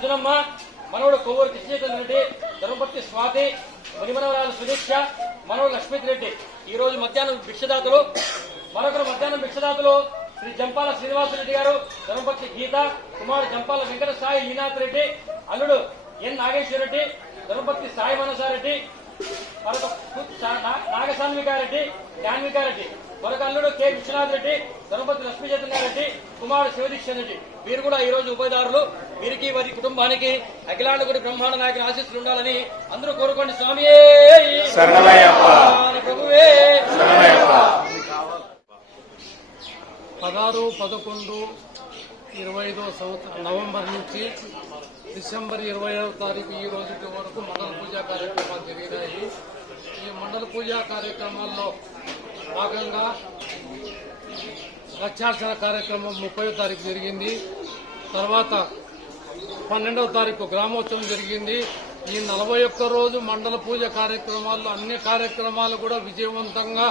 అర్జునమ్మ మనవడు కొవ్వూరు కృష్ణచంద్ర రెడ్డి ధర్మపతి స్వాతి మణిమనవరాలు సుదీక్ష మనవడు లక్ష్మీత్ రెడ్డి. ఈ రోజు మధ్యాహ్నం భిక్షదాతలు మరొకరు మధ్యాహ్నం భిక్షదాతలు శ్రీ జంపాల శ్రీనివాసరెడ్డి గారు ధర్మపతి గీత కుమార్ జంపాల వెంకట సాయి ఈనాథ్ రెడ్డి అల్లుడు ఎన్ నాగేశ్వర రెడ్డి ధర్మపతి సాయి మనసారెడ్డి మరొక నాగసాన్వికారెడ్డి జ్ఞాన్వికారెడ్డి మరొక అల్లుడు కె. విశ్వనాథ్ రెడ్డి ధర్మపతి లక్ష్మీ చైతన్యారెడ్డి కుమారు శివదీక్ష రెడ్డి. వీరు కూడా ఈ రోజు ఉభయదారులు వీరికి వారి కుటుంబానికి అఖిలాండ గుడి బ్రహ్మాండ నాయకుని ఆశీస్సులు ఉండాలని అందరూ కోరుకోండి స్వామి. ప్రభువే. పదహారు పదకొండు ఇరవై ఐదో సంవత్సరం నవంబర్ నుంచి డిసెంబర్ ఇరవై ఐదవ తారీఖు ఈ రోజుకి వరకు మండల పూజా కార్యక్రమాలు జరిగినాయి ఈ మండల పూజా కార్యక్రమాల్లో భాగంగా లక్షార్చన కార్యక్రమం ముప్పై తారీఖు జరిగింది. తర్వాత పన్నెండవ తారీఖు గ్రామోత్సవం జరిగింది. ఈ నలభై ఒక్క రోజు మండల పూజ కార్యక్రమాల్లో అన్ని కార్యక్రమాలు కూడా విజయవంతంగా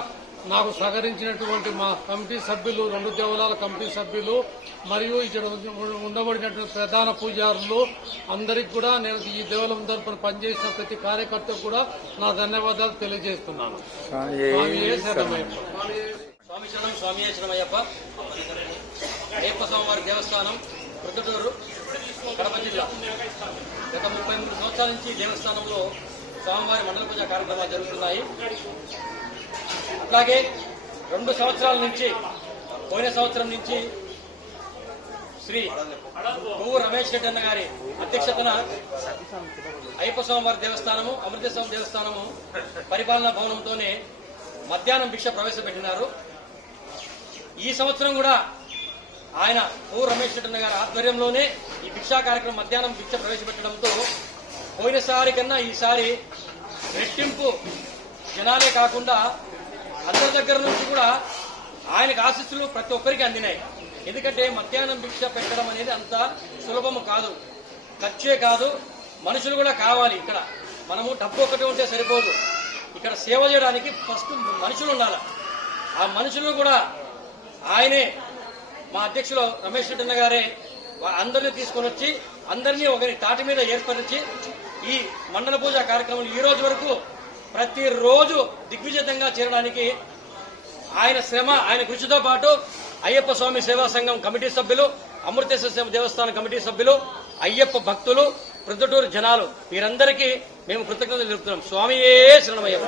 నాకు సహకరించినటువంటి మా కమిటీ సభ్యులు రెండు దేవాలయాల కమిటీ సభ్యులు మరియు ఇక్కడ ఉండబడినటువంటి ప్రధాన పూజారులు అందరికి కూడా నేను ఈ దేవాలయం తరపున పనిచేసిన ప్రతి కార్యకర్తకు కూడా నా ధన్యవాదాలు తెలియజేస్తున్నాను. స్వామి శరణం స్వామి శరణమయ్యప్ప. అయ్యప్ప స్వామివారి దేవస్థానం ప్రొద్దుటూరు కడప జిల్లా. గత ముప్పై మూడు సంవత్సరాల నుంచి దేవస్థానంలో స్వామివారి మండల పూజ కార్యక్రమాలు జరుగుతున్నాయి. అట్లాగే రెండు సంవత్సరాల నుంచి పోయిన సంవత్సరం నుంచి శ్రీ కొవ్వు రమేష్ రెడ్డి అన్న గారి అధ్యక్షతన అయ్యప్ప స్వామివారి దేవస్థానము అమృతస్వామి దేవస్థానము పరిపాలనా భవనంతోనే మధ్యాహ్నం భిక్ష ప్రవేశపెట్టినారు. ఈ సంవత్సరం కూడా ఆయన ఓ రమేష్ రెడ్డి గారి ఆధ్వర్యంలోనే ఈ భిక్షా కార్యక్రమం మధ్యాహ్నం భిక్ష ప్రవేశపెట్టడంతో పోయినసారి కన్నా ఈసారి రెట్టింపు జనాలే కాకుండా అందరి దగ్గర నుంచి కూడా ఆయనకు ఆశీస్సులు ప్రతి ఒక్కరికి అందినాయి. ఎందుకంటే మధ్యాహ్నం భిక్ష పెట్టడం అనేది అంత సులభము కాదు. ఖర్చే కాదు. మనుషులు కూడా కావాలి ఇక్కడ. మనము డబ్బు ఒకటి ఉంటే సరిపోదు. ఇక్కడ సేవ చేయడానికి ఫస్ట్ మనుషులు ఉండాలి. ఆ మనుషులు కూడా ఆయనే మా అధ్యక్షులు రమేష్ రెడ్డి గారే అందరినీ తీసుకొని వచ్చి అందరినీ ఒకరి తాటి మీద ఏర్పరిచి ఈ మండల పూజ కార్యక్రమం ఈ రోజు వరకు ప్రతిరోజు దిగ్విజయంగా చేరడానికి ఆయన శ్రమ ఆయన కృషితో పాటు అయ్యప్ప స్వామి సేవా సంఘం కమిటీ సభ్యులు అమృతేశ్వర సేవ దేవస్థానం కమిటీ సభ్యులు అయ్యప్ప భక్తులు ప్రొద్దుటూరు జనాలు వీరందరికీ మేము కృతజ్ఞతలు తెలుపుతున్నాం. స్వామియే శరణమయ్యప్ప.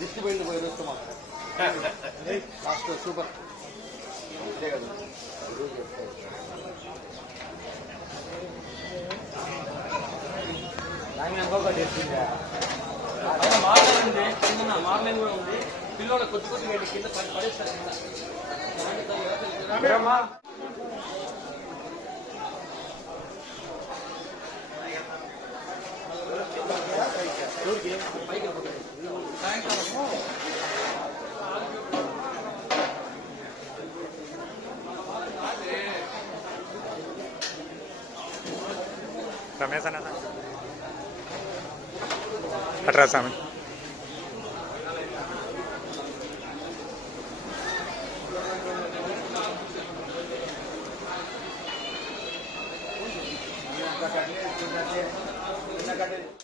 దిష్టి పోయింది పోయి వస్తామా లాస్ట్ సూపర్. పైన మార్లైన్ ఉంది కింద మార్లైన్ కూడా ఉంది. పిల్లలు కొద్ది కొద్ది వెళ్ళి కింద పడి పడేస్తారు కింద. సాయంకాలము रमेश आना था अठारह सौ में Gracias.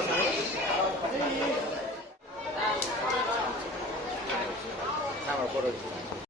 Thank you.